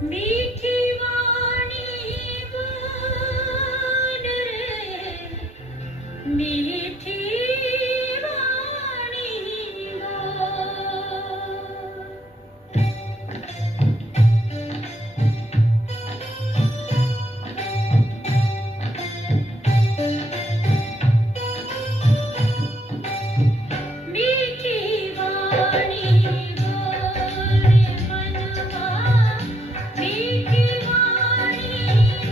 मीठी वाणी बोल रे, मीठी वाणी बोल। मीठी वाणी बोल रे मनवा, मीठी वाणी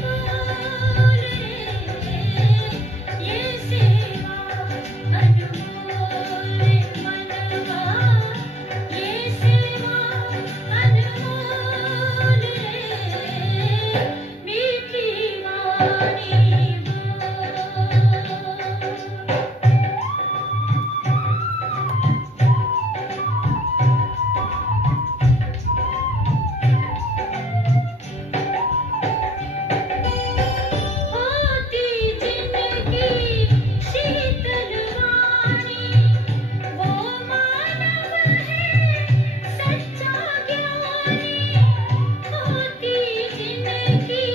बोल रे, ये सेवा अनमोल रे मनवा, ये सेवा अनमोल रे, मीठी वाणी बोल। होती जिंदगी शीतल वाणी, वो मानव है सच्चा ज्ञानी। होती जिंदगी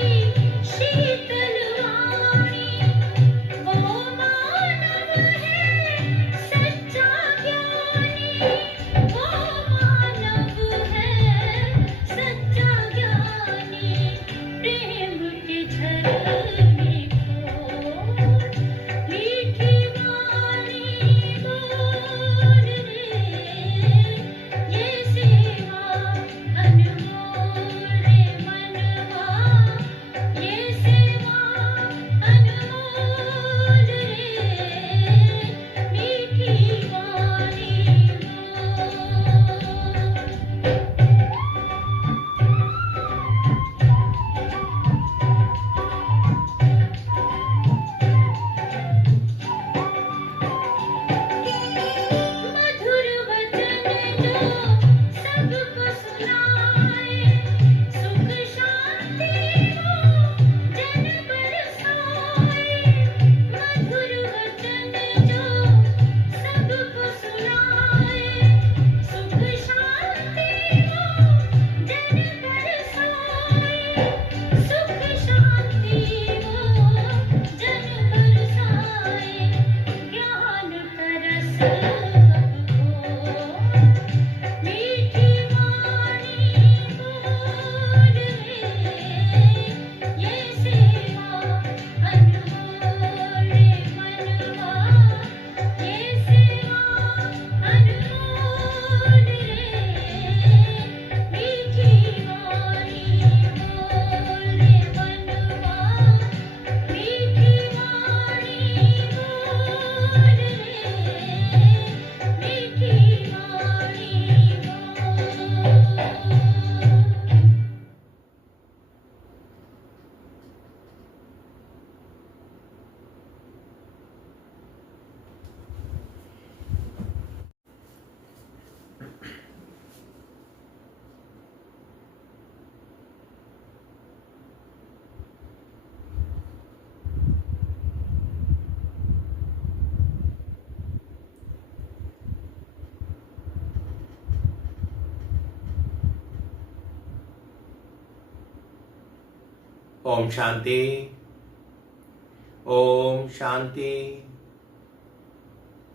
शीतल वाणी, वो मानव है सच्चा ज्ञानी। वो मानव है सच्चा ज्ञानी, प्रेम के झरने को मीठी वाणी बोल रे, ये सेवा अनमोल रे मनवा, ये सेवा अनमोल रे, मीठी वाणी मधुर वचन जो सबको सुनाए, सुख शांति वो जन बरसाए। मधुर वचन जो सबको सुनाए, सुख शांति वो जन बरसाए। सुख शांति वो जन बरसाए, ज्ञान का रस हमको मीठी वाणी बोल रे, ये सेवा अनमोल रे मनवा, ये सेवा अनमोल रे, मीठी वाणी बोल रे मनवा, मीठी वाणी बोल रे, मीठी वाणी बोल। ओम शांति, ओम शांति,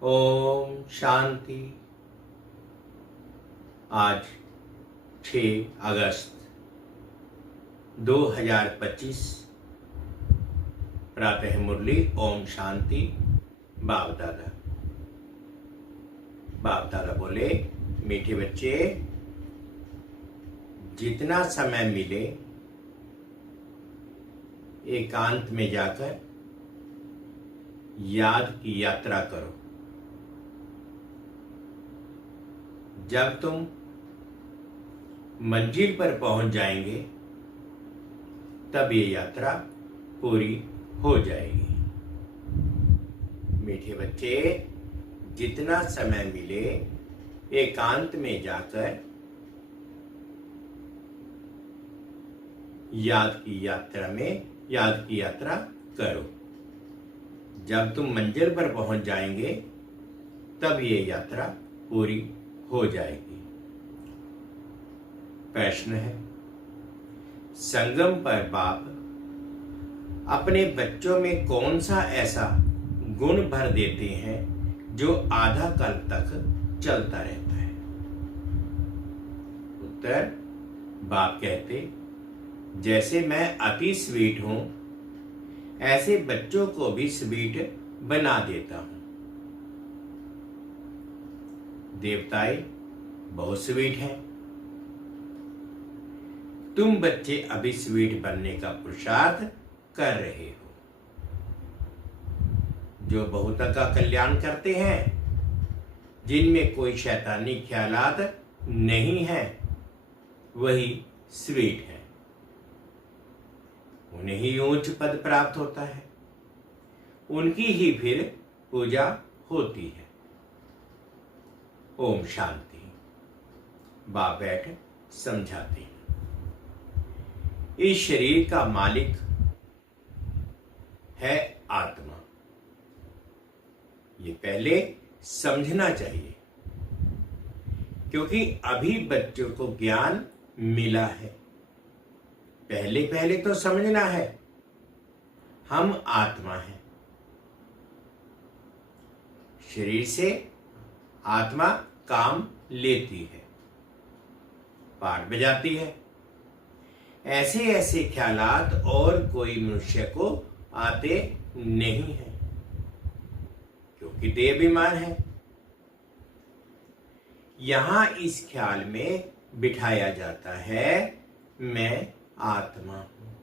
ओम शांति। आज 6 अगस्त 2025 प्रातः मुरली ओम शांति। बाप दादा बोले, मीठे बच्चे, जितना समय मिले एकांत में जाकर याद की यात्रा करो। जब तुम मंजिल पर पहुंच जाएंगे तब ये यात्रा पूरी हो जाएगी। मीठे बच्चे, जितना समय मिले एकांत में जाकर याद की यात्रा करो। जब तुम मंजिल पर पहुंच जाएंगे तब ये यात्रा पूरी हो जाएगी। प्रश्न है, संगम पर बाप अपने बच्चों में कौन सा ऐसा गुण भर देते हैं जो आधा कल तक चलता रहता है? उत्तर, बाप कहते, जैसे मैं अति स्वीट हूं, ऐसे बच्चों को भी स्वीट बना देता हूं। देवताएं बहुत स्वीट हैं, तुम बच्चे अभी स्वीट बनने का पुरुषार्थ कर रहे हो। जो बहुतों का कल्याण करते हैं, जिनमें कोई शैतानी ख्यालात नहीं है, वही स्वीट है। उन्हें ही उच्च पद प्राप्त होता है, उनकी ही फिर पूजा होती है। ओम शांति। बाप बैठ समझाते हैं। इस शरीर का मालिक है आत्मा। ये पहले समझना चाहिए, क्योंकि अभी बच्चों को ज्ञान मिला है। पहले पहले तो समझना है, हम आत्मा हैं। शरीर से आत्मा काम लेती है, पाठ बजाती है। ऐसे ऐसे ख्यालात और कोई मनुष्य को आते नहीं है, क्योंकि देह अभिमान है। यहां इस ख्याल में बिठाया जाता है, मैं आत्मा हूं,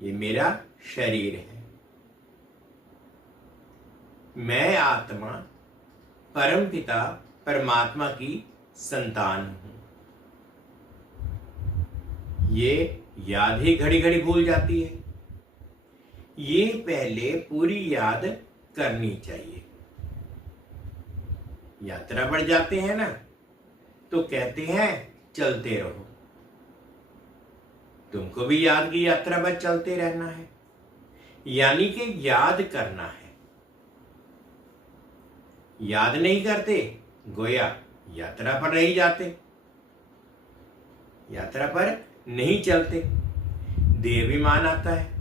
ये मेरा शरीर है। मैं आत्मा परमपिता परमात्मा की संतान हूं। ये याद ही घड़ी घड़ी भूल जाती है। ये पहले पूरी याद करनी चाहिए। यात्रा बढ़ जाते हैं ना, तो कहते हैं चलते रहो। तुमको भी याद की यात्रा पर चलते रहना है, यानी कि याद करना है। याद नहीं करते, गोया यात्रा पर नहीं जाते, यात्रा पर नहीं चलते। देह अभिमान आता है।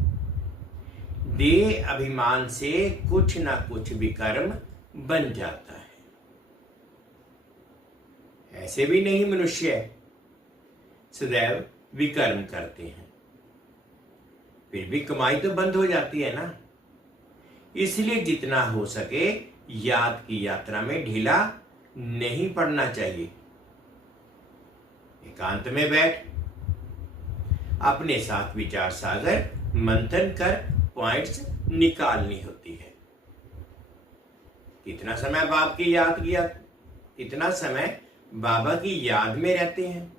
देह अभिमान से कुछ ना कुछ भी कर्म बन जाता है। ऐसे भी नहीं मनुष्य सदैव विकर्म करते हैं, फिर भी कमाई तो बंद हो जाती है ना। इसलिए जितना हो सके याद की यात्रा में ढीला नहीं पड़ना चाहिए। एकांत में बैठ अपने साथ विचार सागर मंथन कर पॉइंट्स निकालनी होती है। कितना समय बाप की याद किया, इतना समय बाबा की याद में रहते हैं।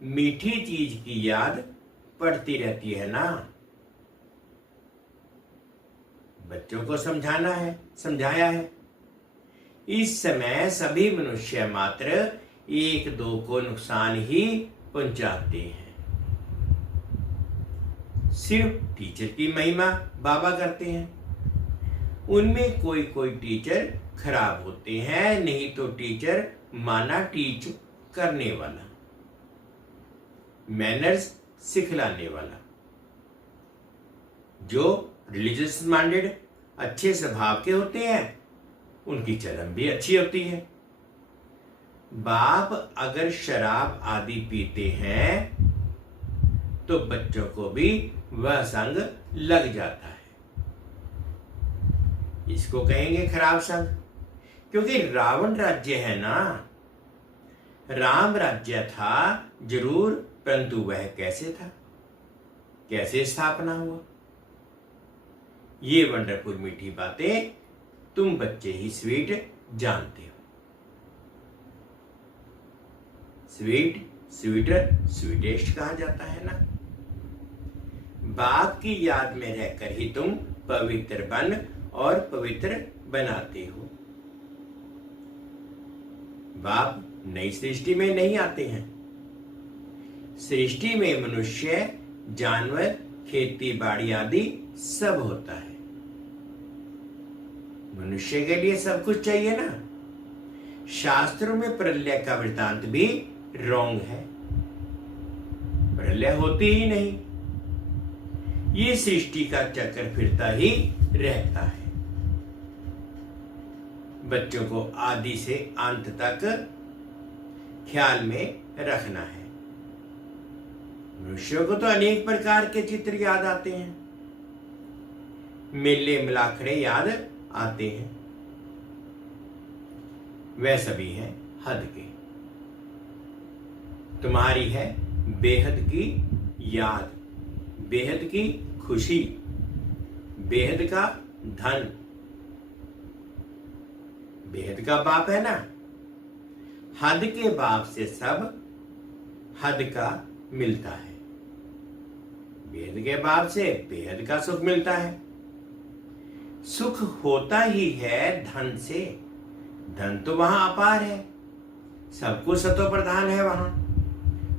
मीठी चीज की याद पड़ती रहती है ना। बच्चों को समझाना है, समझाया है। इस समय सभी मनुष्य मात्र एक दो को नुकसान ही पहुंचाते हैं। सिर्फ टीचर की महिमा बाबा करते हैं। उनमें कोई कोई टीचर खराब होते हैं, नहीं तो टीचर माना टीच करने वाला, मैनर्स सिखलाने वाला। जो रिलीजियस माइंडेड अच्छे स्वभाव के होते हैं, उनकी चलन भी अच्छी होती है। बाप अगर शराब आदि पीते हैं तो बच्चों को भी वह संग लग जाता है। इसको कहेंगे खराब संग, क्योंकि रावण राज्य है ना। राम राज्य था जरूर, परंतु वह कैसे था, कैसे स्थापना हुआ, ये वंडरफुल मीठी बातें तुम बच्चे ही स्वीट जानते हो। स्वीट स्वीटर स्वीटेस्ट कहा जाता है ना। बाप की याद में रहकर ही तुम पवित्र बन और पवित्र बनाते हो। बाप नई सृष्टि में नहीं आते हैं। सृष्टि में मनुष्य, जानवर, खेती बाड़ी आदि सब होता है। मनुष्य के लिए सब कुछ चाहिए ना। शास्त्रों में प्रलय का वृतांत भी रॉन्ग है। प्रलय होती ही नहीं। ये सृष्टि का चक्र फिरता ही रहता है। बच्चों को आदि से अंत तक ख्याल में रखना है। मनुष्यों को तो अनेक प्रकार के चित्र याद आते हैं, मेले मिलाखड़े याद आते हैं। वह सभी हैं हद के। तुम्हारी है बेहद की याद, बेहद की खुशी, बेहद का धन। बेहद का बाप है ना, हद के बाप से सब हद का मिलता है। बेहद के बाप से बेहद का सुख मिलता है। सुख होता ही है धन से। धन तो वहां अपार है, सब कुछ सतो प्रधान है वहां।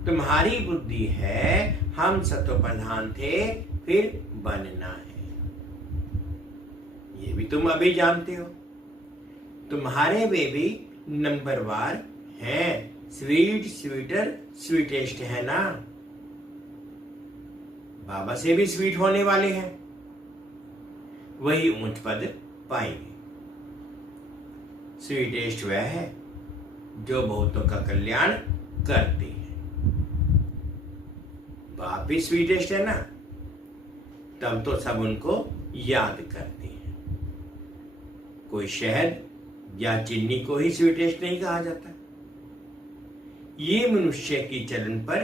तुम्हारी बुद्धि है हम सतो प्रधान थे, फिर बनना है। ये भी तुम अभी जानते हो। तुम्हारे बेबी नंबरवार हैं, स्वीट स्वीटर स्वीटेस्ट है ना। बाबा से भी स्वीट होने वाले हैं, वही ऊंच पद पाएंगे। स्वीटेस्ट वह है जो बहुतों का कल्याण करते हैं। बाप भी स्वीटेस्ट है ना, तब तो सब उनको याद करते हैं। कोई शहद या चीनी को ही स्वीटेस्ट नहीं कहा जाता। ये मनुष्य की चलन पर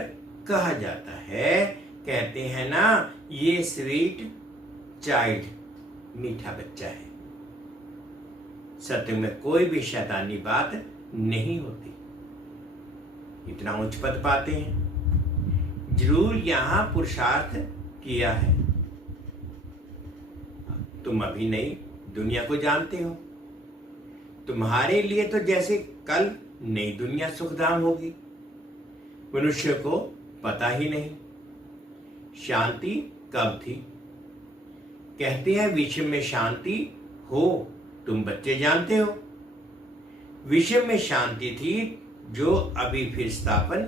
कहा जाता है। कहते हैं ना, ये स्वीट चाइल्ड, मीठा बच्चा है। सत्य में कोई भी शैतानी बात नहीं होती। इतना उच्च पद पाते हैं, जरूर यहां पुरुषार्थ किया है। तुम अभी नई दुनिया को जानते हो। तुम्हारे लिए तो जैसे कल नई दुनिया सुखधाम होगी, मनुष्य को पता ही नहीं शांति कब थी। कहते हैं विश्व में शांति हो, तुम बच्चे जानते हो। विश्व में शांति थी जो अभी फिर स्थापन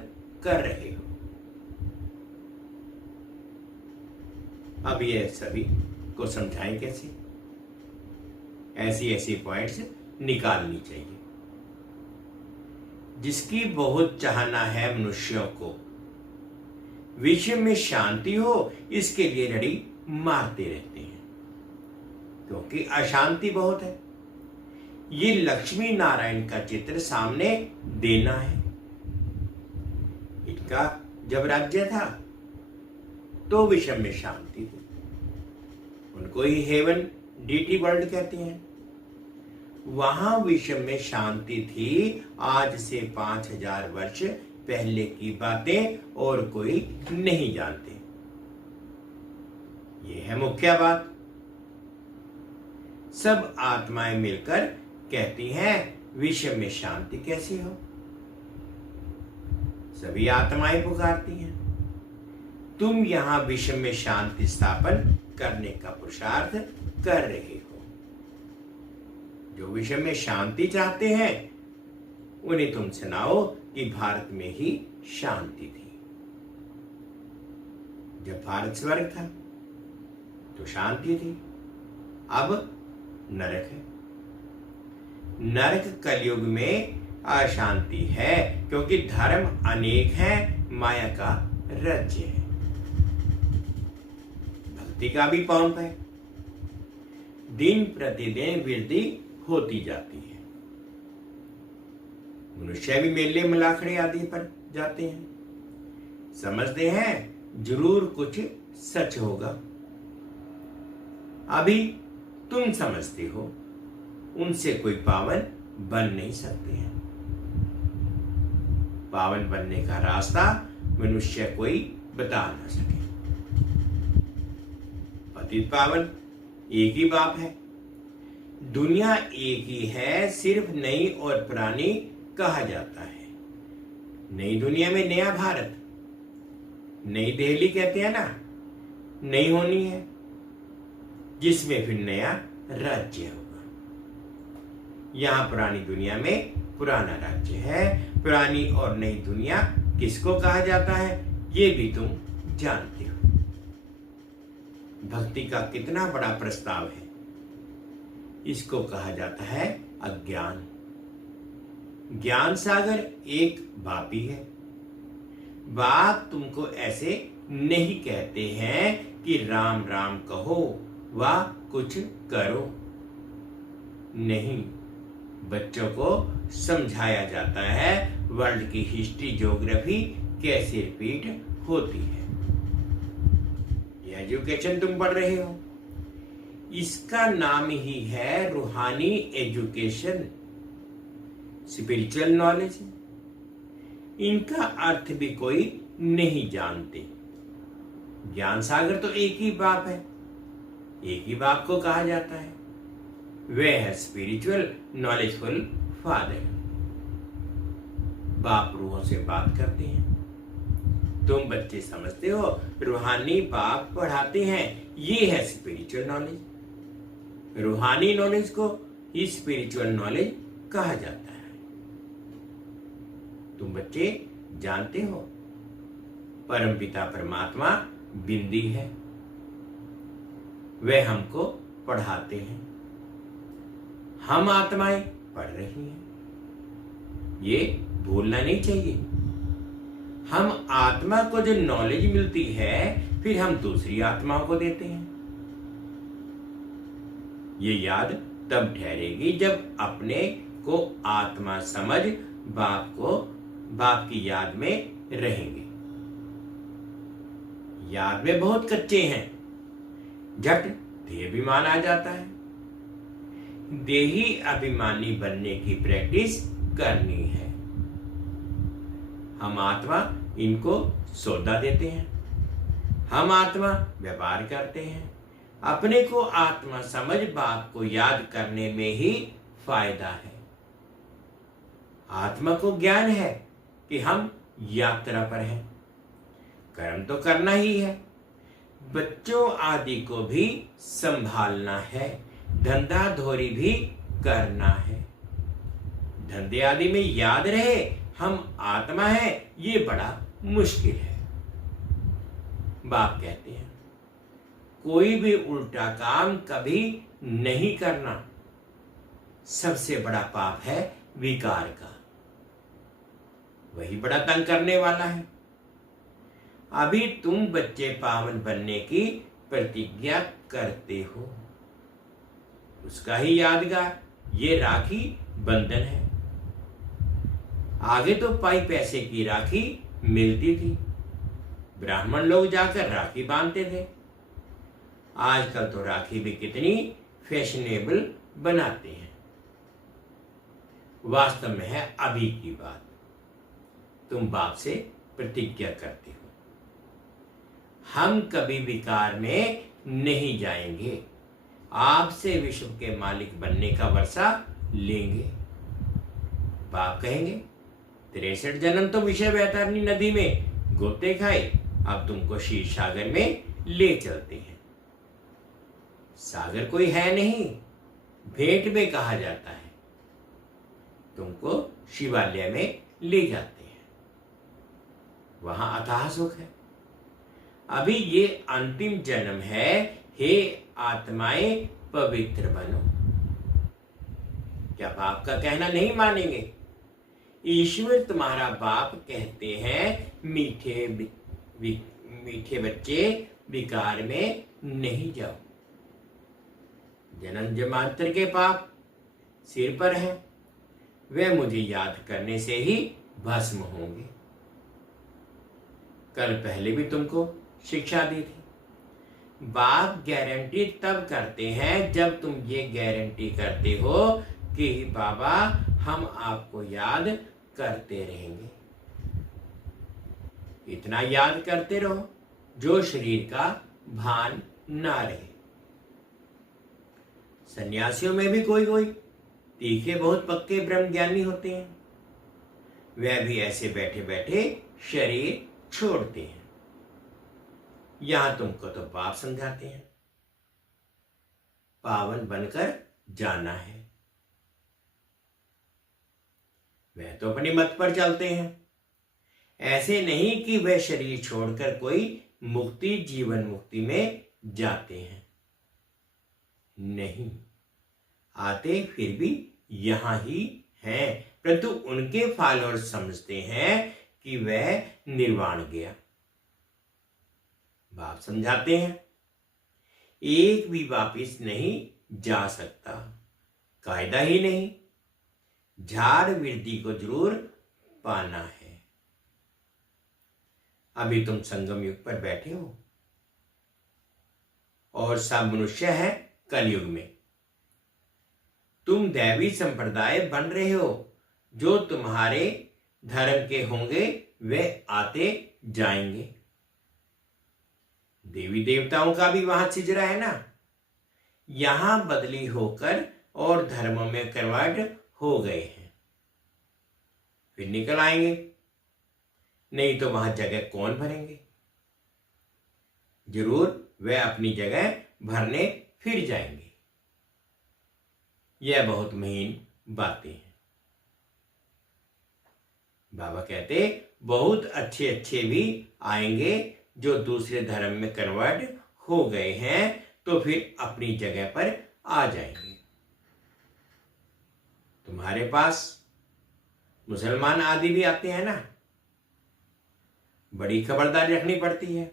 कर रहे हो। अब ये सभी को समझाएं कैसे। ऐसी ऐसी पॉइंट्स निकालनी चाहिए। जिसकी बहुत चाहना है मनुष्यों को विश्व में शांति हो, इसके लिए लड़ी मारते रहते हैं, क्योंकि अशांति बहुत है। ये लक्ष्मी नारायण का चित्र सामने देना है। इनका जब राज्य था तो विश्व में शांति थी। उनको ही हेवन डीटी वर्ल्ड कहते हैं। वहां विश्व में शांति थी। आज से 5000 वर्ष पहले की बातें और कोई नहीं जानते। ये है मुख्य बात। सब आत्माएं मिलकर कहती हैं विश्व में शांति कैसी हो। सभी आत्माएं पुकारती हैं। तुम यहां विश्व में शांति स्थापन करने का पुरुषार्थ कर रहे हो। जो विश्व में शांति चाहते हैं उन्हें तुम सुनाओ कि भारत में ही शांति थी। जब भारत स्वर्ग था तो शांति थी, अब नरक है। नरक कलयुग में अशांति है, क्योंकि धर्म अनेक हैं, माया का राज्य है। भक्ति का भी पंप है। दिन प्रतिदिन वृद्धि होती जाती है। मनुष्य भी मेले मिलाखड़े आदि पर जाते हैं, समझते हैं जरूर कुछ सच होगा। अभी तुम समझते हो उनसे कोई पावन बन नहीं सकते हैं। पावन बनने का रास्ता मनुष्य कोई बता ना सके। पतित पावन एक ही बाप है। दुनिया एक ही है, सिर्फ नई और पुरानी कहा जाता है। नई दुनिया में नया भारत, नई दिल्ली कहते हैं ना, नई होनी है, जिसमें फिर नया राज्य होगा। यहां पुरानी दुनिया में पुराना राज्य है। पुरानी और नई दुनिया किसको कहा जाता है? ये भी तुम जानते हो। भक्ति का कितना बड़ा प्रस्ताव है। इसको कहा जाता है अज्ञान। ज्ञान सागर एक बाप ही है। बाप तुमको ऐसे नहीं कहते हैं कि राम राम कहो व कुछ करो। नहीं, बच्चों को समझाया जाता है वर्ल्ड की हिस्ट्री ज्योग्राफी कैसे रिपीट होती है। ये एजुकेशन तुम पढ़ रहे हो, इसका नाम ही है रूहानी एजुकेशन, स्पिरिचुअल नॉलेज। इनका अर्थ भी कोई नहीं जानते। ज्ञान सागर तो एक ही बाप है, एक ही बाप को कहा जाता है। वे है स्पिरिचुअल नॉलेजफुल फादर। बाप रूहों से बात करते हैं। तुम बच्चे समझते हो रूहानी बाप पढ़ाते हैं, ये है स्पिरिचुअल नॉलेज। रूहानी नॉलेज को ही स्पिरिचुअल नॉलेज कहा जाता है। तुम बच्चे जानते हो परमपिता परमात्मा बिंदी है, वे हमको पढ़ाते हैं। हम आत्माएं पढ़ रही हैं, ये भूलना नहीं चाहिए। हम आत्मा को जो नॉलेज मिलती है फिर हम दूसरी आत्माओं को देते हैं। ये याद तब ठहरेगी जब अपने को आत्मा समझ बाप की याद में रहेंगे। याद में बहुत कच्चे हैं, झट देहाभिमान आ जाता है। देही अभिमानी बनने की प्रैक्टिस करनी है। हम आत्मा इनको सौदा देते हैं, हम आत्मा व्यापार करते हैं। अपने को आत्मा समझ बाप को याद करने में ही फायदा है। आत्मा को ज्ञान है कि हम यात्रा पर हैं, कर्म तो करना ही है। बच्चों आदि को भी संभालना है, धंधा धोरी भी करना है। धंधे आदि में याद रहे हम आत्मा है, ये बड़ा मुश्किल है। बाप कहते हैं कोई भी उल्टा काम कभी नहीं करना। सबसे बड़ा पाप है विकार का, वही बड़ा तंग करने वाला है। अभी तुम बच्चे पावन बनने की प्रतिज्ञा करते हो, उसका ही यादगार ये राखी बंधन है। आगे तो पाई पैसे की राखी मिलती थी, ब्राह्मण लोग जाकर राखी बांधते थे। आजकल तो राखी भी कितनी फैशनेबल बनाते हैं। वास्तव में है अभी की बात। तुम बाप से प्रतिज्ञा करते हो हम कभी विकार में नहीं जाएंगे, आपसे विश्व के मालिक बनने का वर्षा लेंगे। बाप कहेंगे 63 जन्म तो विषय वैतरणी नदी में गोते खाए, अब तुमको क्षीर सागर में ले चलते हैं। सागर कोई है नहीं, भेंट में कहा जाता है। तुमको शिवालय में ले जाते हैं, वहां अथाह सुख है। अभी ये अंतिम जन्म है, हे आत्माएं पवित्र बनो। क्या बाप का कहना नहीं मानेंगे? ईश्वर तुम्हारा बाप कहते हैं मीठे बच्चे विकार में नहीं जाओ। जन्म जन्मांतर के पाप सिर पर है, वे मुझे याद करने से ही भस्म होंगे। कल पहले भी तुमको शिक्षा दी थी। बाप गारंटी तब करते हैं जब तुम ये गारंटी करते हो कि बाबा हम आपको याद करते रहेंगे। इतना याद करते रहो जो शरीर का भान ना रहे। सन्यासियों में भी कोई कोई तीखे बहुत पक्के ब्रह्म ज्ञानी होते हैं, वह भी ऐसे बैठे बैठे शरीर छोड़ते हैं। यहां तुमको तो बाप समझाते हैं पावन बनकर जाना है। वह तो अपने मत पर चलते हैं, ऐसे नहीं कि वह शरीर छोड़कर कोई मुक्ति जीवन मुक्ति में जाते हैं, नहीं, आते फिर भी यहां ही हैं, परंतु उनके फॉलोअर समझते हैं कि वह निर्वाण गया। बाप समझाते हैं एक भी वापिस नहीं जा सकता, कायदा ही नहीं, झाड़ वृद्धि को जरूर पाना है। अभी तुम संगम युग पर बैठे हो और सब मनुष्य है कलयुग में। तुम दैवी संप्रदाय बन रहे हो, जो तुम्हारे धर्म के होंगे वे आते जाएंगे। देवी देवताओं का भी वहां सिजरा है ना, यहां बदली होकर और धर्मों में कन्वर्ट हो गए हैं, फिर निकल आएंगे, नहीं तो वहां जगह कौन भरेंगे। जरूर वे अपनी जगह भरने फिर जाएंगे। यह बहुत महीन बातें हैं। बाबा कहते बहुत अच्छे अच्छे भी आएंगे जो दूसरे धर्म में कन्वर्ट हो गए हैं, तो फिर अपनी जगह पर आ जाएंगे। तुम्हारे पास मुसलमान आदि भी आते हैं ना, बड़ी खबरदारी रखनी पड़ती है,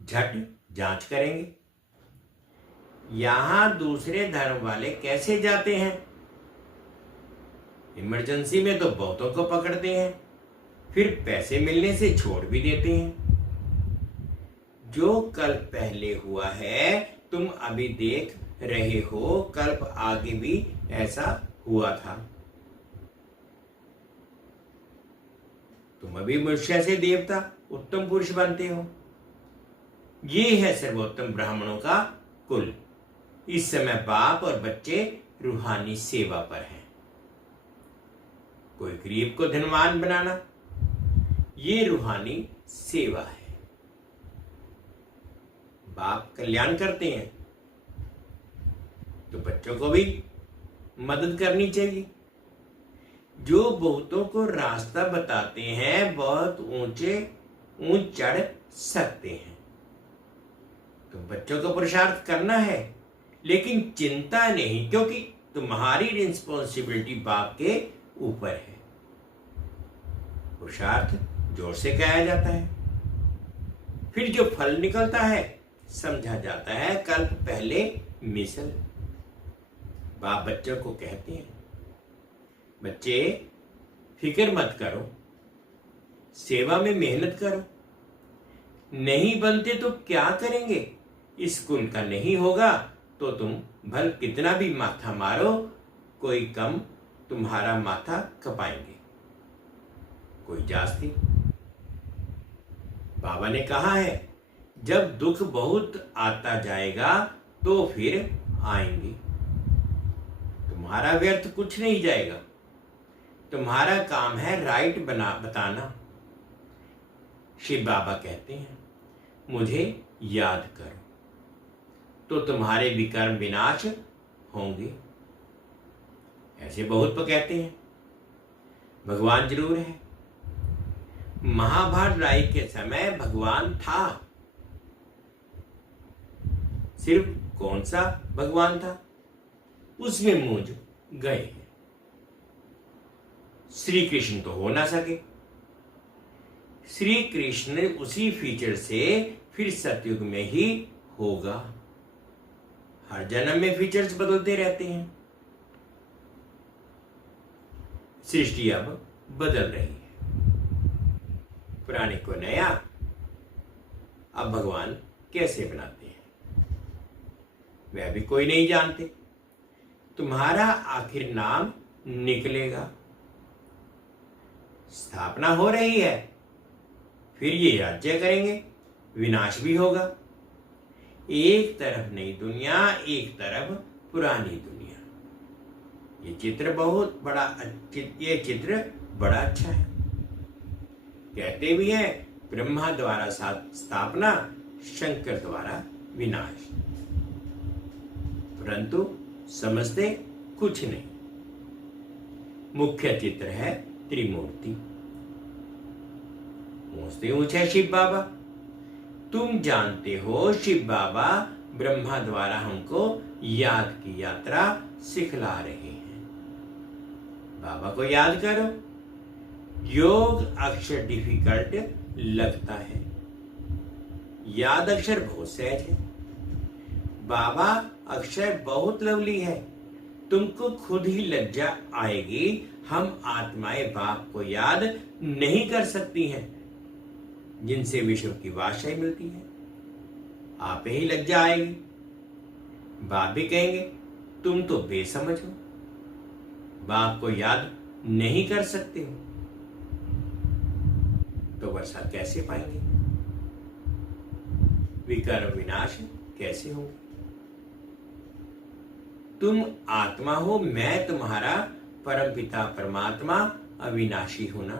झट जांच करेंगे। यहां दूसरे धर्म वाले कैसे जाते हैं, इमरजेंसी में तो बहुतों को पकड़ते हैं, फिर पैसे मिलने से छोड़ भी देते हैं। जो कल्प पहले हुआ है तुम अभी देख रहे हो, कल्प आगे भी ऐसा हुआ था। तुम अभी मनुष्य से देवता उत्तम पुरुष बनते हो। ये है सर्वोत्तम ब्राह्मणों का कुल। इस समय बाप और बच्चे रूहानी सेवा पर हैं। कोई गरीब को धनवान बनाना, ये रूहानी सेवा है। बाप कल्याण करते हैं तो बच्चों को भी मदद करनी चाहिए। जो बहुतों को रास्ता बताते हैं, बहुत ऊंच चढ़ सकते हैं। तो बच्चों को पुरुषार्थ करना है, लेकिन चिंता नहीं, क्योंकि तुम्हारी रिस्पॉन्सिबिलिटी बाप के ऊपर है। पुरुषार्थ जोर से किया जाता है, फिर जो फल निकलता है समझा जाता है कल्प पहले मिसल। बाप बच्चों को कहते हैं, बच्चे फिक्र मत करो, सेवा में मेहनत करो। नहीं बनते तो क्या करेंगे, इस कुल का नहीं होगा तो तुम भल कितना भी माथा मारो, कोई कम तुम्हारा माथा कपाएंगे। कोई जास्ती। बाबा ने कहा है जब दुख बहुत आता जाएगा तो फिर आएंगे। तुम्हारा व्यर्थ कुछ नहीं जाएगा। तुम्हारा काम है राइट बताना। शिव बाबा कहते हैं मुझे याद करो तो तुम्हारे विकर्म विनाश होंगे। ऐसे बहुत तो कहते हैं। भगवान जरूर है। महाभारत लड़ाई के समय भगवान था। सिर्फ कौन सा भगवान था, उसमें मूझ गए। श्री कृष्ण तो हो ना सके। श्री कृष्ण उसी फीचर से फिर सतयुग में ही होगा। हर जन्म में फीचर्स बदलते रहते हैं। सृष्टि अब बदल रही है। पुराने को नया, अब भगवान कैसे बनाते हैं वह भी कोई नहीं जानते। तुम्हारा आखिर नाम निकलेगा। स्थापना हो रही है, फिर ये राज्य करेंगे, विनाश भी होगा। एक तरफ नई दुनिया, एक तरफ पुरानी दुनिया। ये चित्र बहुत बड़ा, ये चित्र बड़ा अच्छा है। कहते भी हैं ब्रह्मा द्वारा स्थापना, शंकर द्वारा विनाश, परंतु समझते कुछ नहीं। मुख्य चित्र है त्रिमूर्ति। पूछते पूछे शिव बाबा, तुम जानते हो शिव बाबा ब्रह्मा द्वारा हमको याद की यात्रा सिखला रहे हैं। बाबा को याद करो। योग अक्षर डिफिकल्ट लगता है, याद अक्षर बहुत सहज है। बाबा अक्षर बहुत लवली है, तुमको खुद ही लज्जा आएगी। हम आत्माएं बाप को याद नहीं कर सकती हैं, जिनसे विश्व की वाशाई मिलती है। आप ही लज्जा आएगी। बाप भी कहेंगे तुम तो बेसमझ हो, बाप को याद नहीं कर सकते हो, तो वर्षा कैसे पाएंगे? विकर्म विनाश कैसे होंगे? तुम आत्मा हो, मैं तुम्हारा परमपिता परमात्मा अविनाशी हूं ना।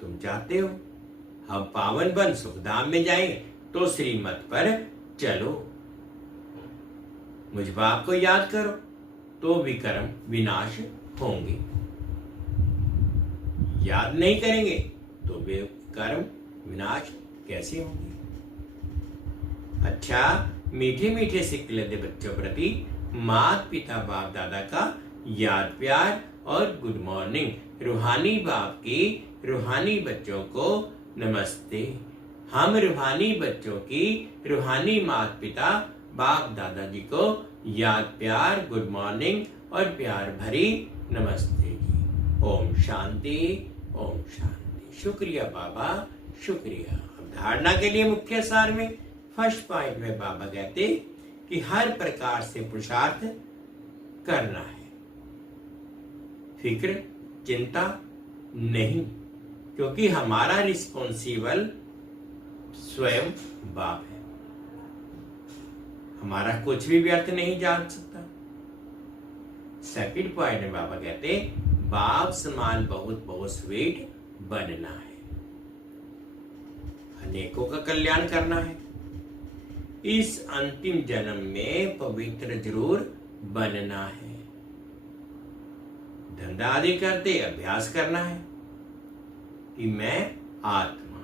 तुम चाहते हो हम पावन बन सुखधाम में जाएं, तो श्रीमत पर चलो। मुझ बाप को याद करो, तो विकर्म विनाश होंगे। याद नहीं करेंगे तो विकर्म विनाश कैसे होंगे? अच्छा, मीठे मीठे सिक्के लदे बच्चों प्रति माता पिता बाप दादा का याद प्यार और गुड मॉर्निंग। रूहानी बाप की रूहानी बच्चों को नमस्ते। हम रूहानी बच्चों की रूहानी माता पिता बाप दादाजी को याद प्यार गुड मॉर्निंग और प्यार भरी नमस्ते जी। ओम शांति, ओम शांति। शुक्रिया बाबा, शुक्रिया। अब धारणा के लिए मुख्य सार में फर्स्ट पॉइंट में बाबा कहते कि हर प्रकार से पुरुषार्थ करना है, फिक्र चिंता नहीं, क्योंकि हमारा रिस्पॉन्सिबल स्वयं बाप है। हमारा कुछ भी व्यर्थ नहीं जान सकता। सेकंड पॉइंट में बाबा कहते बाप समान बहुत बहुत स्वीट बनना है, अनेकों का कल्याण करना है। इस अंतिम जन्म में पवित्र जरूर बनना है। धंधा आदि करते अभ्यास करना है कि मैं आत्मा।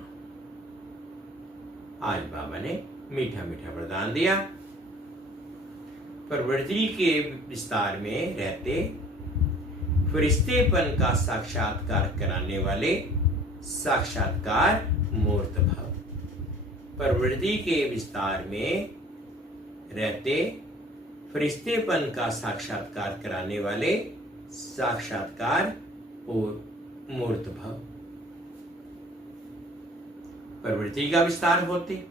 आज बाबा ने मीठा मीठा वरदान दिया। प्रवृत्ति के विस्तार में रहते फरिश्तेपन का साक्षात्कार कराने वाले साक्षात्कार मूर्त भव। प्रवृत्ति के विस्तार में रहते फरिश्तेपन का साक्षात्कार कराने वाले साक्षात्कार मूर्त भव। प्रवृत्ति का विस्तार होते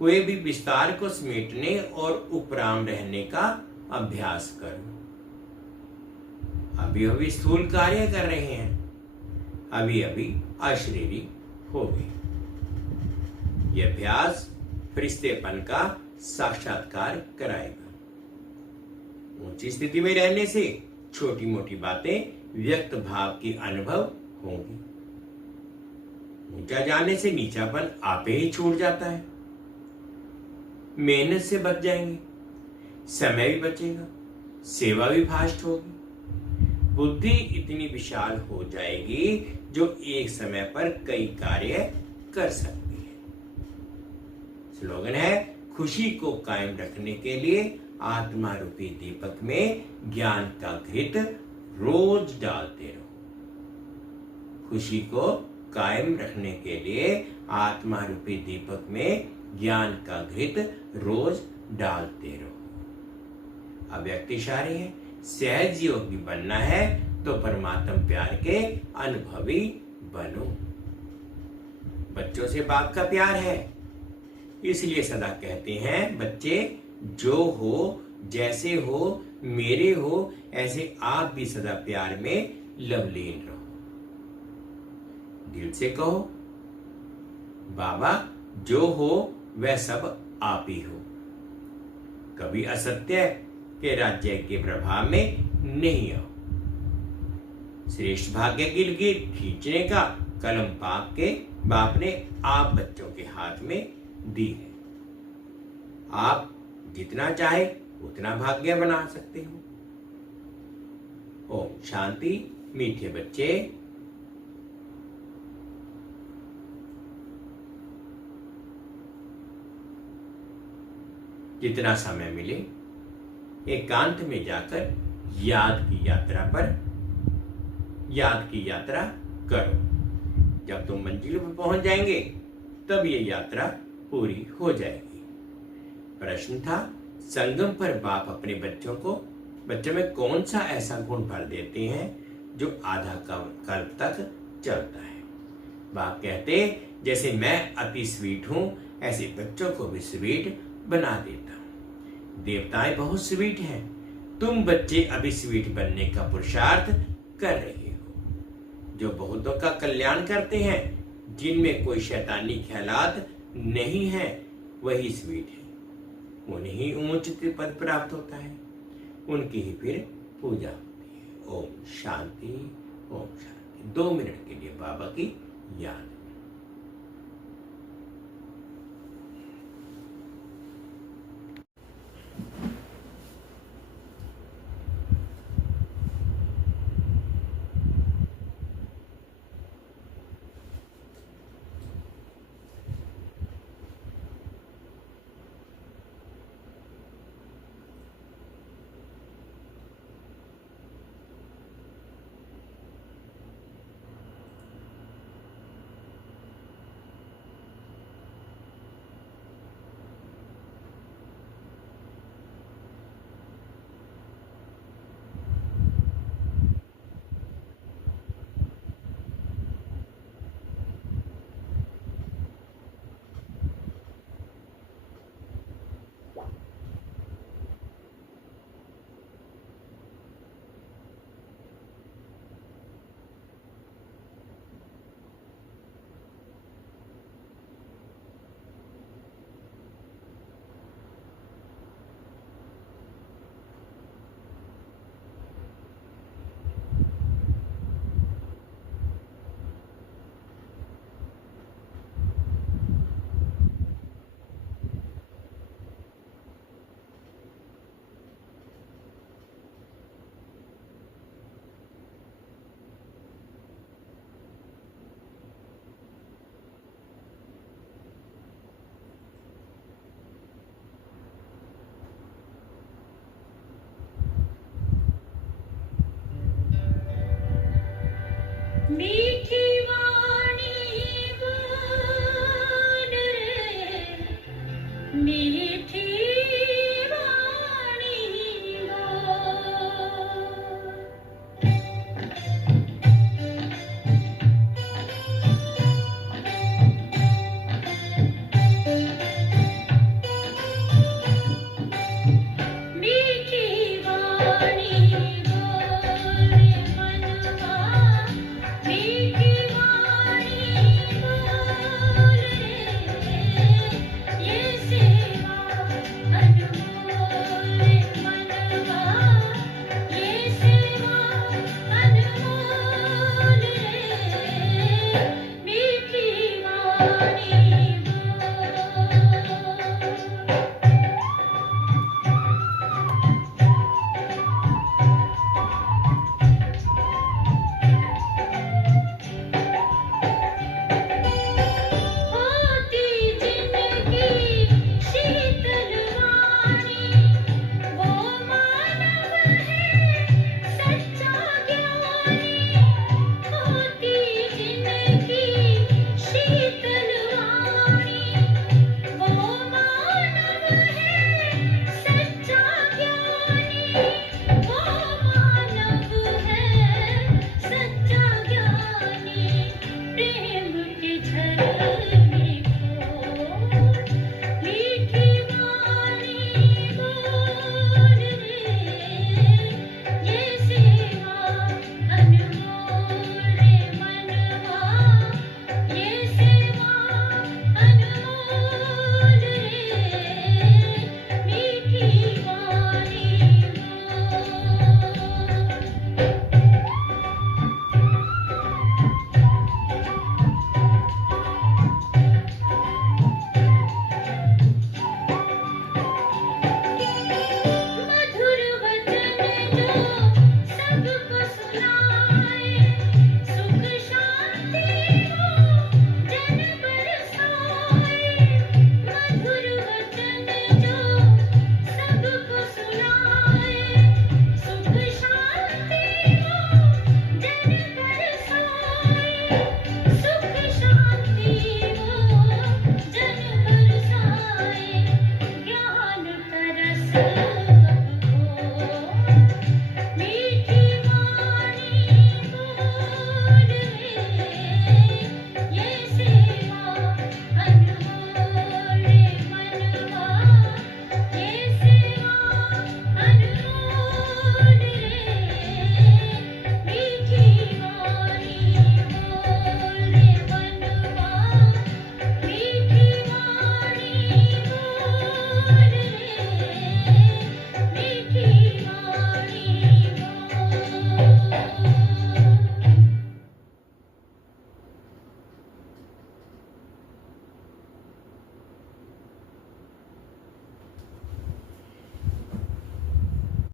हुए भी विस्तार को समेटने और उपराम रहने का अभ्यास करो। अभी अभी स्थूल कार्य कर रहे हैं, अभी अभी अशरीरी हो गए। यह अभ्यास फरिश्तेपन का साक्षात्कार कराएगा। ऊंची स्थिति में रहने से छोटी मोटी बातें व्यक्त भाव की अनुभव होंगी। ऊंचा जाने से नीचापन आपे ही छूट जाता है। मेहनत से बच जाएंगे, समय भी बचेगा, सेवा भी फास्ट होगी, बुद्धि इतनी विशाल हो जाएगी जो एक समय पर कई कार्य कर सकती है। स्लोगन है खुशी को कायम रखने के लिए आत्मा रूपी दीपक में ज्ञान का घृत रोज डालते रहो। खुशी को कायम रखने के लिए आत्मा रूपी दीपक में ज्ञान का घृत रोज डालते रहो। अव्यक्त इशारे है, सहज योगी बनना है तो परमात्म प्यार के अनुभवी बनो। बच्चों से बाप का प्यार है, इसलिए सदा कहते हैं बच्चे जो हो जैसे हो मेरे हो, ऐसे आप भी सदा प्यार में लवलीन रहो। दिल से कहो बाबा जो हो वह सब आप ही हो। कभी असत्य के राज्य के प्रभाव में नहीं आओ। श्रेष्ठ भाग्य की लकीर खींचने का कलम बाप ने आप बच्चों के हाथ में दी है। आप जितना चाहे उतना भाग्य बना सकते हो। ओम शांति। मीठे बच्चे जितना समय मिले एकांत में जाकर याद की यात्रा करो। जब तुम मंजिल पर पहुंच जाएंगे तब ये यात्रा पूरी हो जाएगी। प्रश्न था, संगम पर बाप अपने बच्चों में कौन सा ऐसा गुण भर देते हैं जो आधा कल्प तक चलता है। बाप कहते, जैसे मैं अति स्वीट हूं ऐसे बच्चों को भी स्वीट बना देता हूं। देवताएं बहुत स्वीट हैं, तुम बच्चे अभी स्वीट बनने का पुरुषार्थ कर रहे हो। जो बहुतों का कल्याण करते हैं, जिनमें कोई शैतानी ख्यालात नहीं है, वही स्वीट है। उन्हें ही उच्च पद प्राप्त होता है, उनकी ही फिर पूजा होती है। ओम शांति, ओम शांति। 2 मिनट के लिए बाबा की याद।